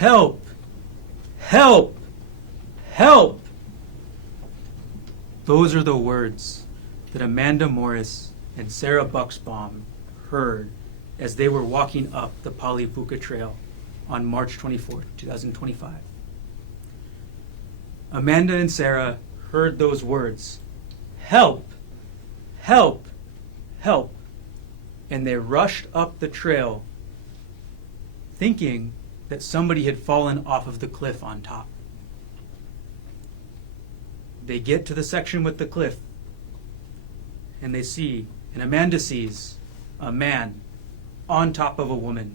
Help! Help! Help! Those are the words that Amanda Morris and Sarah Buxbaum heard as they were walking up the Palipuka Trail on March 24th, 2025. Amanda and Sarah heard those words, help, help, help, and they rushed up the trail thinking that somebody had fallen off of the cliff on top. They get to the section with the cliff and they see, and Amanda sees, a man on top of a woman.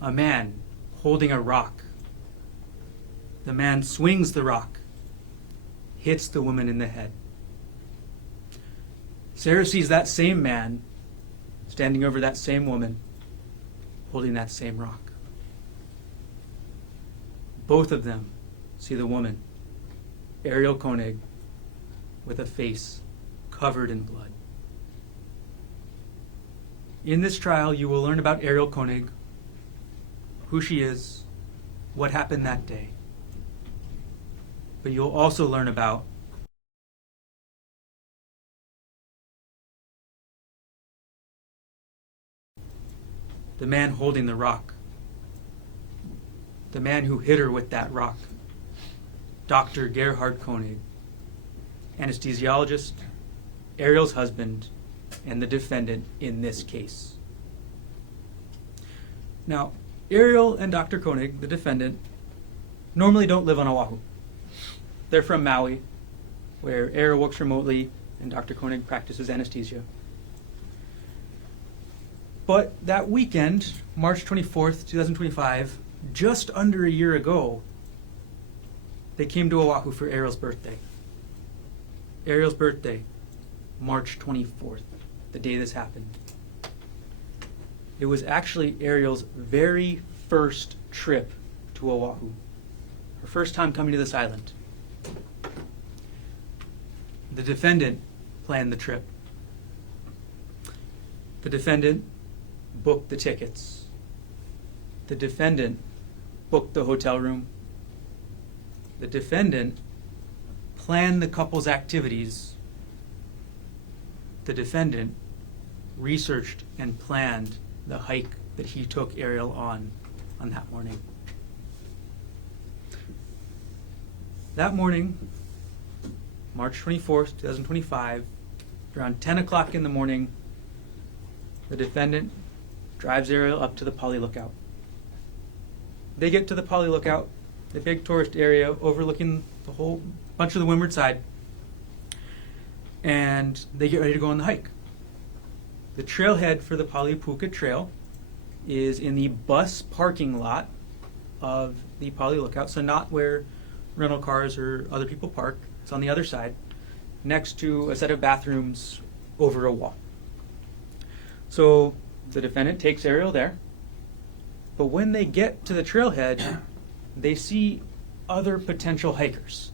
A man holding a rock. The man swings the rock, hits the woman in the head. Sarah sees that same man standing over that same woman, holding that same rock. Both of them see the woman, Ariel Konig, with a face covered in blood. In this trial, you will learn about Ariel Konig, who she is, what happened that day. But you'll also learn about the man holding the rock, the man who hit her with that rock, Dr. Gerhardt Konig, anesthesiologist, Ariel's husband, and the defendant in this case. Now, Ariel and Dr. Konig, the defendant, normally don't live on Oahu. They're from Maui, where Ariel works remotely and Dr. Konig practices anesthesia. But that weekend, March 24th, 2025, just under a year ago, they came to Oahu for Ariel's birthday. Ariel's birthday, March 24th, the day this happened. It was actually Ariel's very first trip to Oahu. Her first time coming to this island. The defendant planned the trip. The defendant booked the tickets. The defendant booked the hotel room. The defendant planned the couple's activities. The defendant researched and planned the hike that he took Ariel on that morning. That morning, March 24th, 2025, around 10 o'clock in the morning, the defendant drives Ariel up to the Pali Lookout. They get to the Pali Lookout, the big tourist area overlooking the whole bunch of the windward side, and they get ready to go on the hike. The trailhead for the Palipuka Trail is in the bus parking lot of the Pali Lookout, so not where rental cars or other people park. It's on the other side, next to a set of bathrooms over a wall. So the defendant takes Ariel there, but when they get to the trailhead, they see other potential hikers.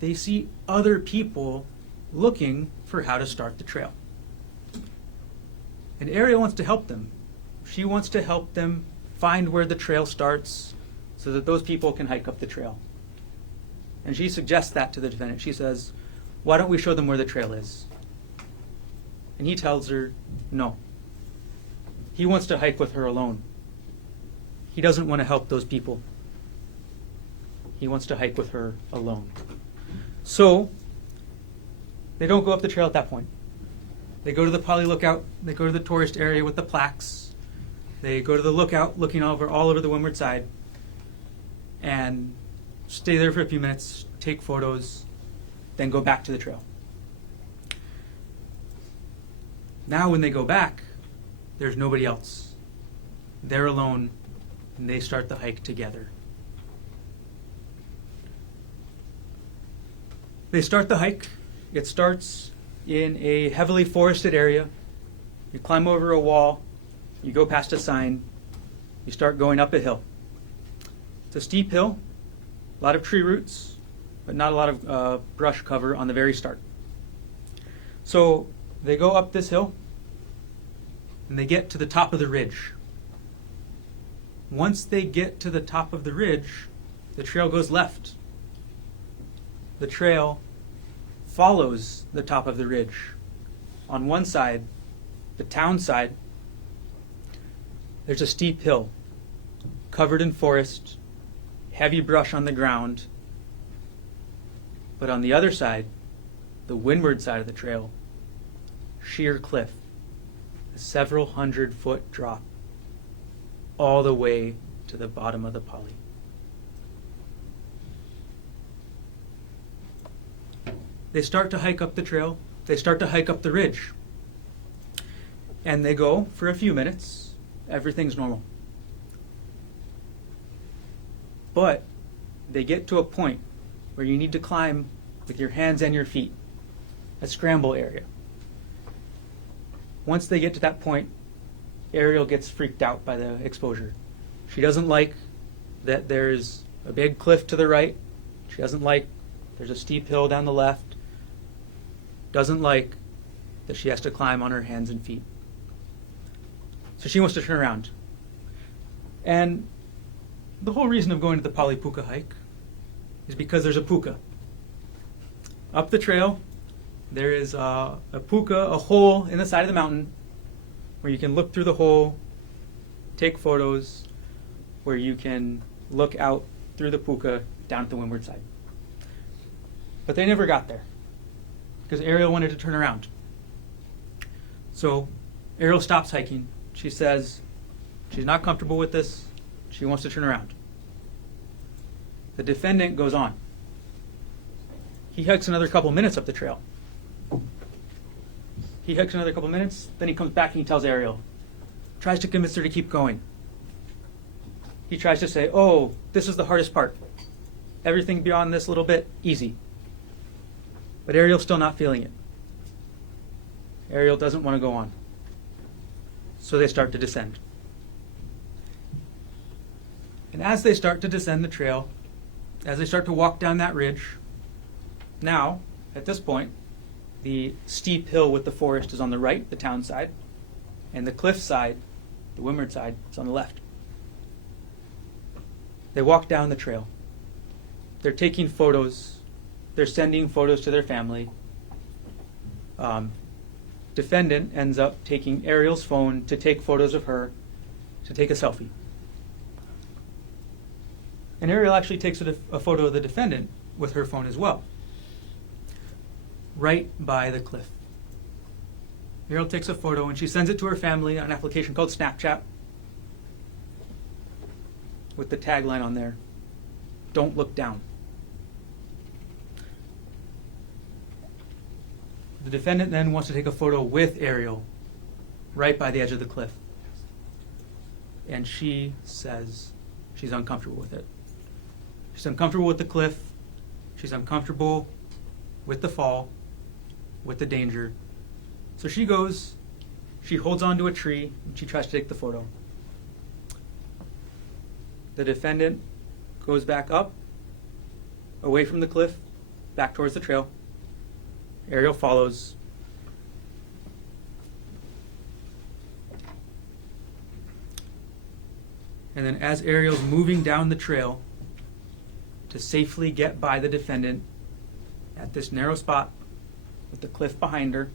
They see other people looking for how to start the trail. And Ariel wants to help them. She wants to help them find where the trail starts so that those people can hike up the trail. And she suggests that to the defendant. She says, why don't we show them where the trail is? And he tells her, no. He wants to hike with her alone. He doesn't want to help those people. He wants to hike with her alone. So, they don't go up the trail at that point. They go to the Pali Lookout. They go to the tourist area with the plaques. They go to the lookout, looking all over the windward side, and stay there for a few minutes, take photos, then go back to the trail. Now when they go back, there's nobody else. They're alone, and they start the hike together. They start the hike. It starts in a heavily forested area. You climb over a wall, you go past a sign, you start going up a hill. It's a steep hill, a lot of tree roots, but not a lot of brush cover on the very start. So they go up this hill, and they get to the top of the ridge. Once they get to the top of the ridge, the trail goes left. The trail follows the top of the ridge. On one side, the town side, there's a steep hill covered in forest, heavy brush on the ground. But on the other side, the windward side of the trail, sheer cliff, a several 100-foot drop all the way to the bottom of the poly. They start to hike up the trail. They start to hike up the ridge. And they go for a few minutes. Everything's normal. But they get to a point where you need to climb with your hands and your feet, a scramble area. Once they get to that point, Ariel gets freaked out by the exposure. She doesn't like that there's a big cliff to the right. She doesn't like there's a steep hill down the left. Doesn't like that she has to climb on her hands and feet. So she wants to turn around. And the whole reason of going to the Pali Puka hike is because there's a puka. Up the trail, there is a puka, a hole in the side of the mountain where you can look through the hole, take photos, where you can look out through the puka down at the windward side. But they never got there because Ariel wanted to turn around. So Ariel stops hiking. She says she's not comfortable with this. She wants to turn around. The defendant goes on. He hikes another couple minutes up the trail. He hikes another couple minutes, then he comes back and he tells Ariel, tries to convince her to keep going. He tries to say, oh, this is the hardest part. Everything beyond this little bit, easy. But Ariel's still not feeling it. Ariel doesn't want to go on. So they start to descend. And as they start to descend the trail, as they start to walk down that ridge, now, at this point, the steep hill with the forest is on the right, the town side, and the cliff side, the windward side, is on the left. They walk down the trail. They're taking photos. They're sending photos to their family. Defendant ends up taking Ariel's phone to take photos of her, to take a selfie. And Ariel actually takes a photo of the defendant with her phone as well, right by the cliff. Ariel takes a photo and she sends it to her family on an application called Snapchat with the tagline on there, "Don't look down." The defendant then wants to take a photo with Ariel right by the edge of the cliff. And she says she's uncomfortable with it. She's uncomfortable with the cliff. She's uncomfortable with the fall, with the danger. So she goes, she holds onto a tree, and she tries to take the photo. The defendant goes back up, away from the cliff, back towards the trail. Ariel follows. And then as Ariel's moving down the trail to safely get by the defendant at this narrow spot with the cliff behind her,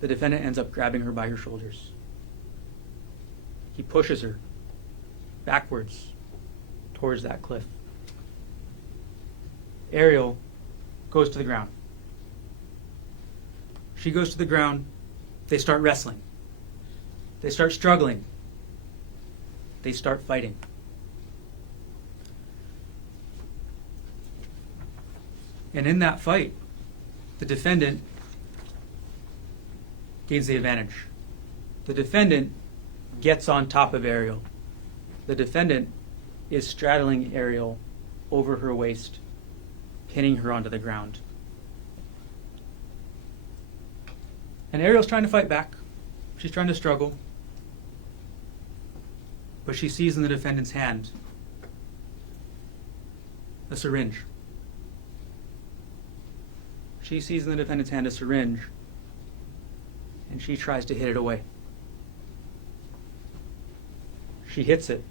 the defendant ends up grabbing her by her shoulders. He pushes her backwards towards that cliff. Ariel goes to the ground. She goes to the ground. They start wrestling. They start struggling. They start fighting. And in that fight, the defendant gains the advantage. The defendant gets on top of Ariel. The defendant is straddling Ariel over her waist, pinning her onto the ground. And Ariel's trying to fight back. She's trying to struggle. But she sees in the defendant's hand a syringe. She sees in the defendant's hand a syringe, and she tries to hit it away. She hits it.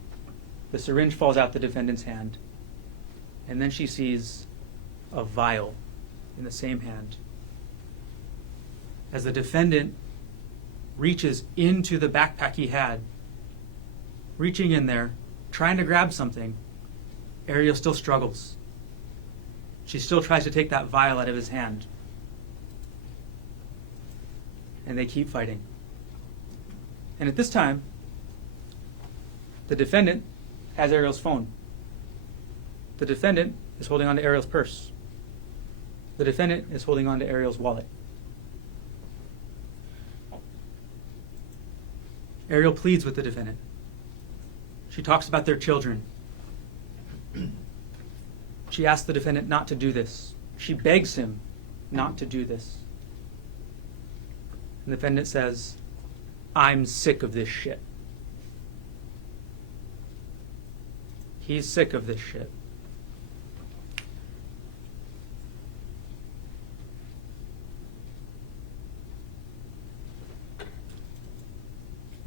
The syringe falls out the defendant's hand. And then she sees a vial in the same hand. As the defendant reaches into the backpack he had, reaching in there, trying to grab something, Ariel still struggles. She still tries to take that vial out of his hand. And they keep fighting. And at this time, the defendant has Ariel's phone. The defendant is holding on to Ariel's purse. The defendant is holding on to Ariel's wallet. Ariel pleads with the defendant. She talks about their children. She asks the defendant not to do this. She begs him not to do this. And the defendant says, "I'm sick of this shit." He's sick of this shit.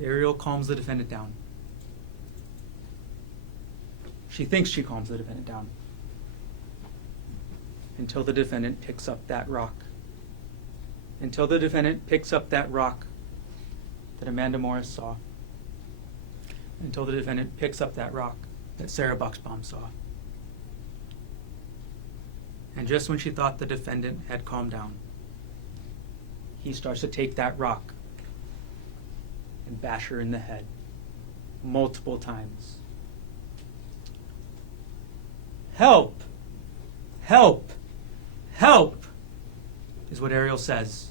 Ariel calms the defendant down. She thinks she calms the defendant down until the defendant picks up that rock. Until the defendant picks up that rock that Amanda Morris saw. Until the defendant picks up that rock that Sarah Buxbaum saw. And just when she thought the defendant had calmed down, he starts to take that rock and bash her in the head multiple times. "Help! Help! Help!" is what Ariel says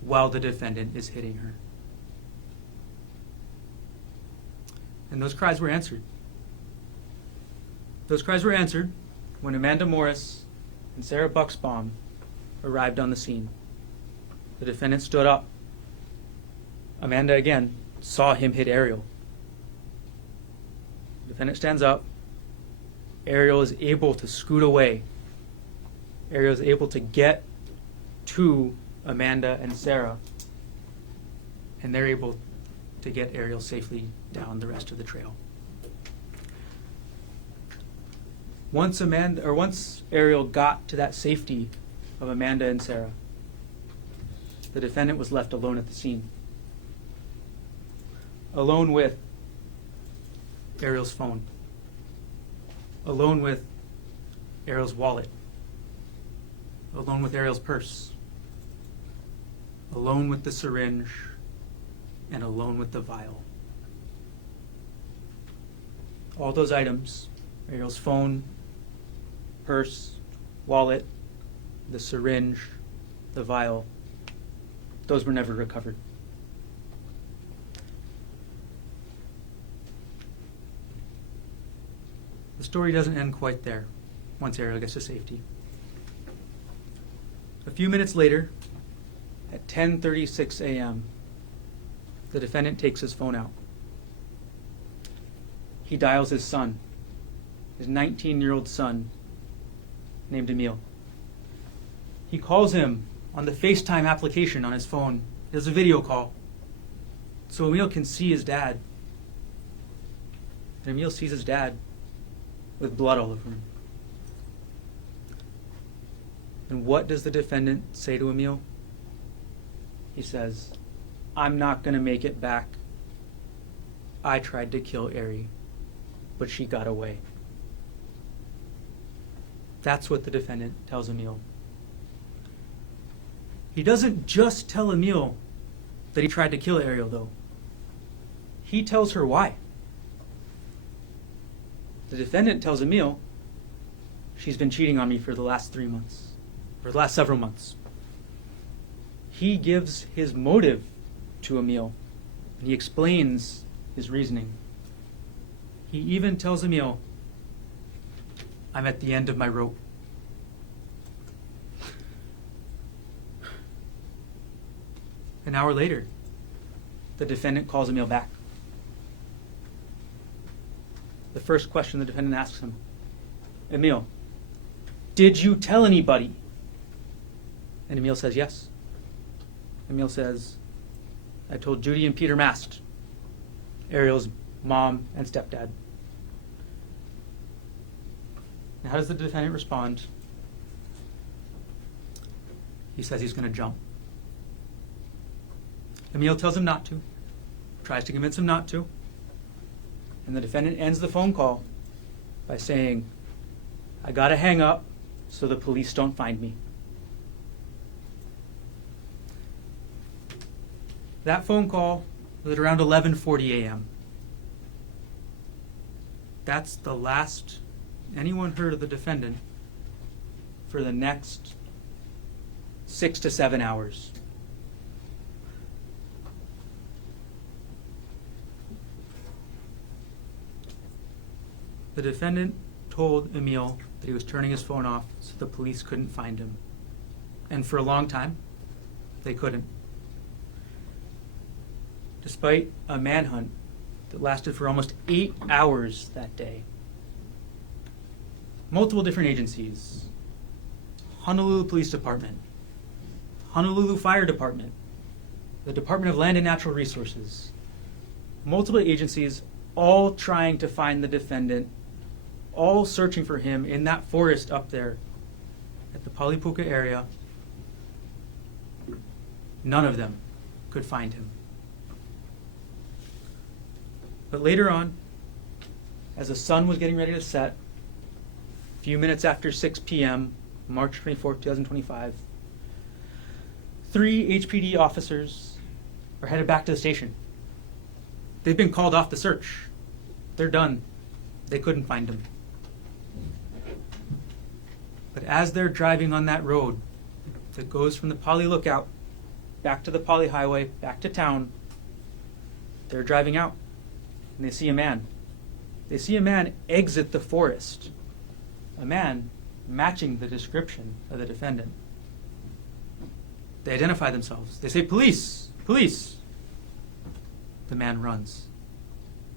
while the defendant is hitting her. And those cries were answered. Those cries were answered when Amanda Morris and Sarah Buxbaum arrived on the scene. The defendant stood up. Amanda again saw him hit Ariel. The defendant stands up. Ariel is able to scoot away. Ariel is able to get to Amanda and Sarah, and they're able to get Ariel safely down the rest of the trail. Once Ariel got to that safety of Amanda and Sarah, the defendant was left alone at the scene. Alone with Ariel's phone. Alone with Ariel's wallet. Alone with Ariel's purse. Alone with the syringe. And alone with the vial. All those items, Ariel's phone, purse, wallet, the syringe, the vial, those were never recovered. The story doesn't end quite there once Ariel gets to safety. A few minutes later, at 10:36 a.m., the defendant takes his phone out. He dials his son, his 19-year-old son, named Emil. He calls him on the FaceTime application on his phone. There's a video call, so Emil can see his dad. And Emil sees his dad with blood all over him. And what does the defendant say to Emil? He says, "I'm not going to make it back. I tried to kill Ari, but she got away." That's what the defendant tells Emil. He doesn't just tell Emil that he tried to kill Ariel, though. He tells her why. The defendant tells Emil, "She's been cheating on me for the last 3 months, or the last several months." He gives his motive to Emil, and he explains his reasoning. He even tells Emil, "I'm at the end of my rope." An hour later, the defendant calls Emil back. The first question the defendant asks him, "Emil, did you tell anybody?" And Emil says yes. Emil says, "I told Judy and Peter Mast, Ariel's mom, and stepdad. Now, how does the defendant respond? He says he's going to jump. Emil tells him not to, tries to convince him not to, and the defendant ends the phone call by saying, "I got to hang up so the police don't find me." That phone call was at around 11:40 a.m. That's the last anyone heard of the defendant for the next 6 to 7 hours. The defendant told Emil that he was turning his phone off so the police couldn't find him. And for a long time, they couldn't. Despite a manhunt that lasted for almost 8 hours that day, multiple different agencies, Honolulu Police Department, Honolulu Fire Department, the Department of Land and Natural Resources, multiple agencies all trying to find the defendant, all searching for him in that forest up there at the Palipuka area. None of them could find him. But later on, as the sun was getting ready to set, a few minutes after 6 p.m., March 24, 2025, 3 HPD officers are headed back to the station. They've been called off the search. They're done. They couldn't find him. But as they're driving on that road that goes from the Pali Lookout back to the Pali Highway, back to town, they're driving out and they see a man. They see a man exit the forest. A man matching the description of the defendant. They identify themselves. They say, "Police! Police!" The man runs.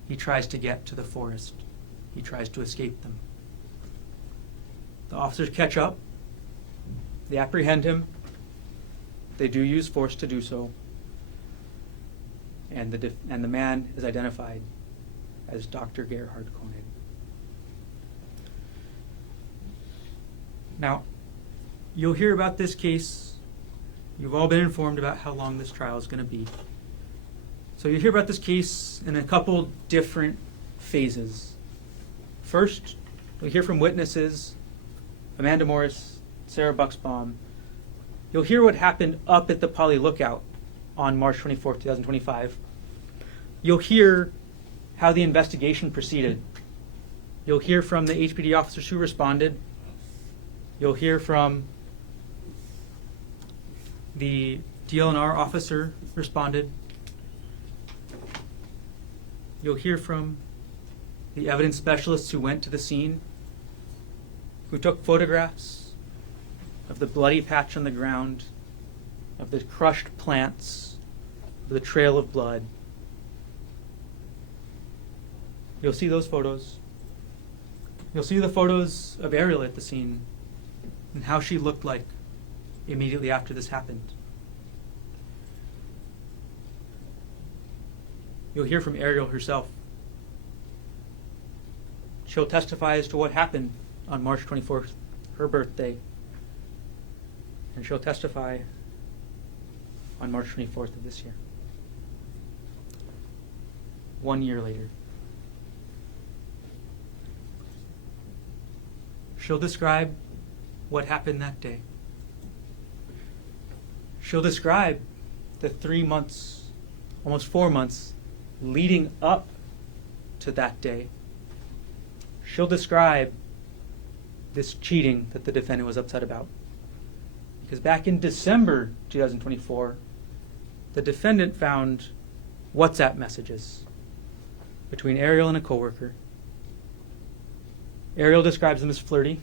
He tries to get to the forest. He tries to escape them. The officers catch up. They apprehend him. They do use force to do so. And the man is identified as Dr. Gerhardt Konig. Now, you'll hear about this case. You've all been informed about how long this trial is going to be. So you hear about this case in a couple different phases. First, you'll hear from witnesses, Amanda Morris, Sarah Bucksbaum. You'll hear what happened up at the Pali Lookout on March 24, 2025. You'll hear how the investigation proceeded. You'll hear from the HPD officers who responded. You'll hear from the DLNR officer who responded. You'll hear from the evidence specialists who went to the scene, who took photographs of the bloody patch on the ground, of the crushed plants, of the trail of blood. You'll see those photos. You'll see the photos of Ariel at the scene and how she looked like immediately after this happened. You'll hear from Ariel herself. She'll testify as to what happened on March 24th, her birthday. And she'll testify on March 24th of this year. 1 year later. She'll describe what happened that day. She'll describe the 3 months, almost 4 months, leading up to that day. She'll describe this cheating that the defendant was upset about. Because back in December 2024, the defendant found WhatsApp messages between Ariel and a coworker. Ariel describes them as flirty.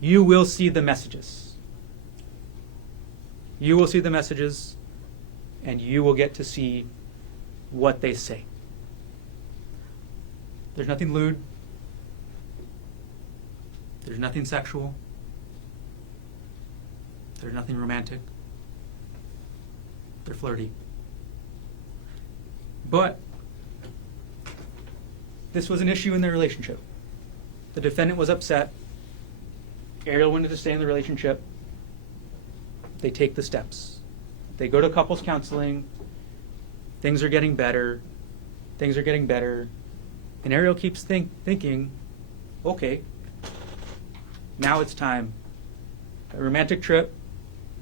You will see the messages. You will see the messages, and you will get to see what they say. There's nothing lewd. There's nothing sexual. There's nothing romantic. They're flirty. But this was an issue in their relationship. The defendant was upset. Ariel wanted to stay in the relationship. They take the steps. They go to couples counseling. Things are getting better. Things are getting better. And Ariel keeps thinking, okay, now it's time. A romantic trip,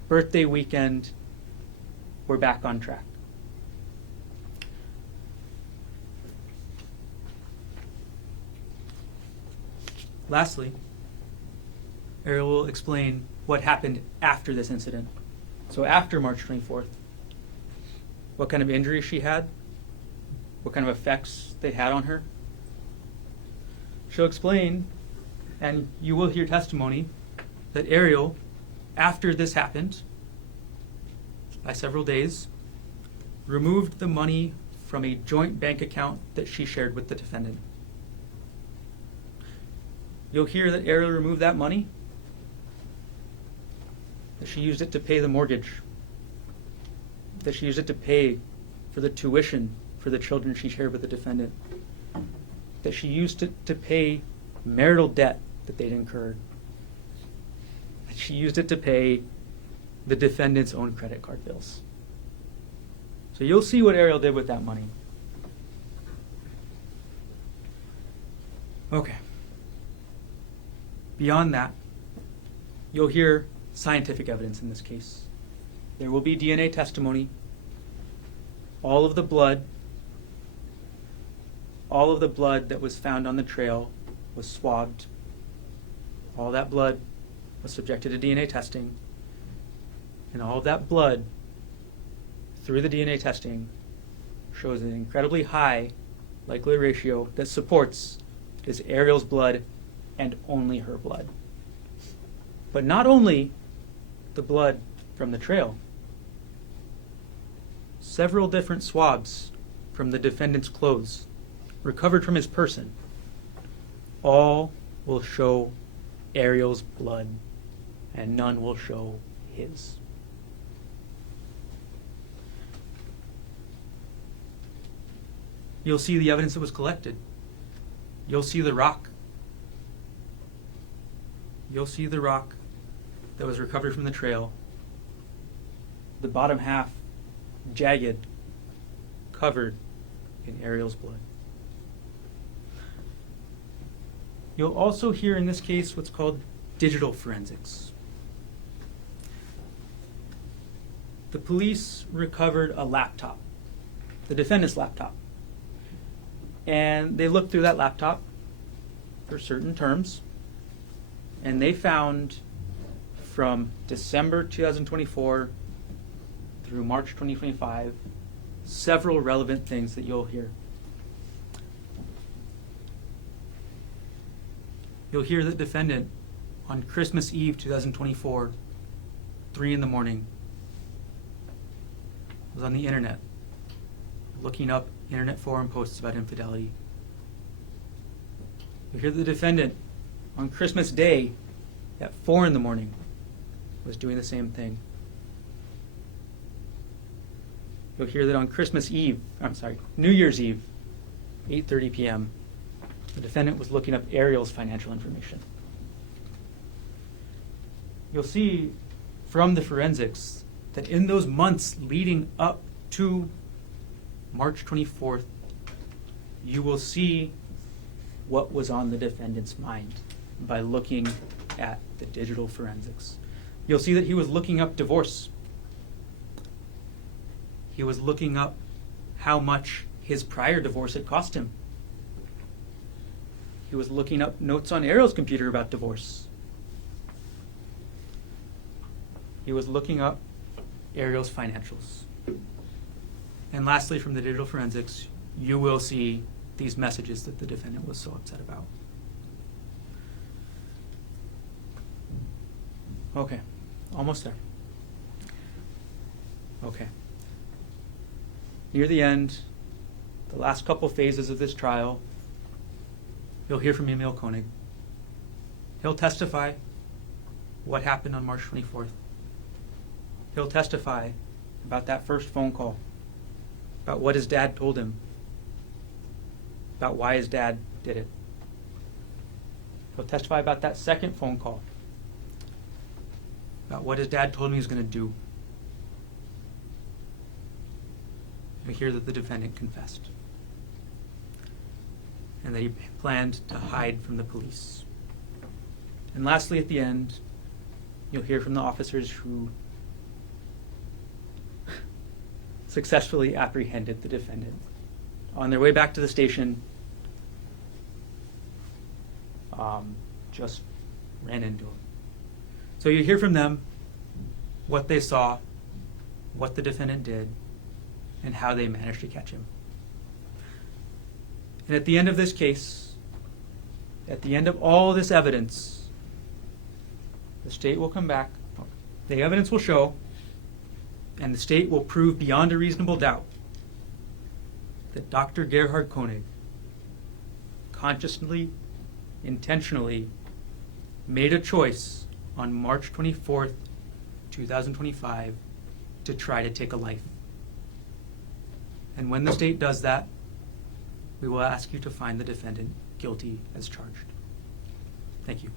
birthday weekend, we're back on track. Lastly, Ariel will explain what happened after this incident. So after March 24th, what kind of injuries she had, what kind of effects they had on her. She'll explain, and you will hear testimony, that Ariel, after this happened, by several days, removed the money from a joint bank account that she shared with the defendant. You'll hear that Ariel removed that money, that she used it to pay the mortgage, that she used it to pay for the tuition for the children she shared with the defendant, that she used it to pay marital debt that they'd incurred, that she used it to pay the defendant's own credit card bills. So you'll see what Ariel did with that money. Okay. Beyond that, you'll hear scientific evidence in this case. There will be DNA testimony. All of the blood that was found on the trail was swabbed. All that blood was subjected to DNA testing. And all of that blood, through the DNA testing, shows an incredibly high likelihood ratio that supports it is Ariel's blood and only her blood. But not only the blood from the trail. Several different swabs from the defendant's clothes recovered from his person all will show Ariel's blood, and none will show his. You'll see the evidence that was collected. You'll see the rock. You'll see the rock that was recovered from the trail. The bottom half jagged, covered in Ariel's blood. You'll also hear in this case what's called digital forensics. The police recovered a laptop, the defendant's laptop, and they looked through that laptop for certain terms, and they found from December 2024 through March 2025 several relevant things that you'll hear. You'll hear the defendant on Christmas Eve 2024, 3 a.m, was on the internet looking up internet forum posts about infidelity. You'll hear the defendant on Christmas Day at 4 a.m. was doing the same thing. You'll hear that on New Year's Eve, 8:30 p.m., the defendant was looking up Ariel's financial information. You'll see from the forensics that in those months leading up to March 24th, you will see what was on the defendant's mind by looking at the digital forensics. You'll see that he was looking up divorce. He was looking up how much his prior divorce had cost him. He was looking up notes on Ariel's computer about divorce. He was looking up Ariel's financials. And lastly, from the digital forensics, you will see these messages that the defendant was so upset about. Okay, almost there. Okay. Near the end, the last couple phases of this trial, you'll hear from Gerhardt Konig. He'll testify what happened on March 24th. He'll testify about that first phone call, about what his dad told him, about why his dad did it. He'll testify about that second phone call, about what his dad told him he was going to do. We hear that the defendant confessed, and that he planned to hide from the police. And lastly, at the end, you'll hear from the officers who successfully apprehended the defendant. On their way back to the station, just ran into him. So you hear from them what they saw, what the defendant did, and how they managed to catch him. And at the end of this case, at the end of all this evidence, the state will come back, the evidence will show, and the state will prove beyond a reasonable doubt that Dr. Gerhardt Konig consciously, intentionally made a choice on March 24th, 2025 to try to take a life. And when the state does that, we will ask you to find the defendant guilty as charged. Thank you.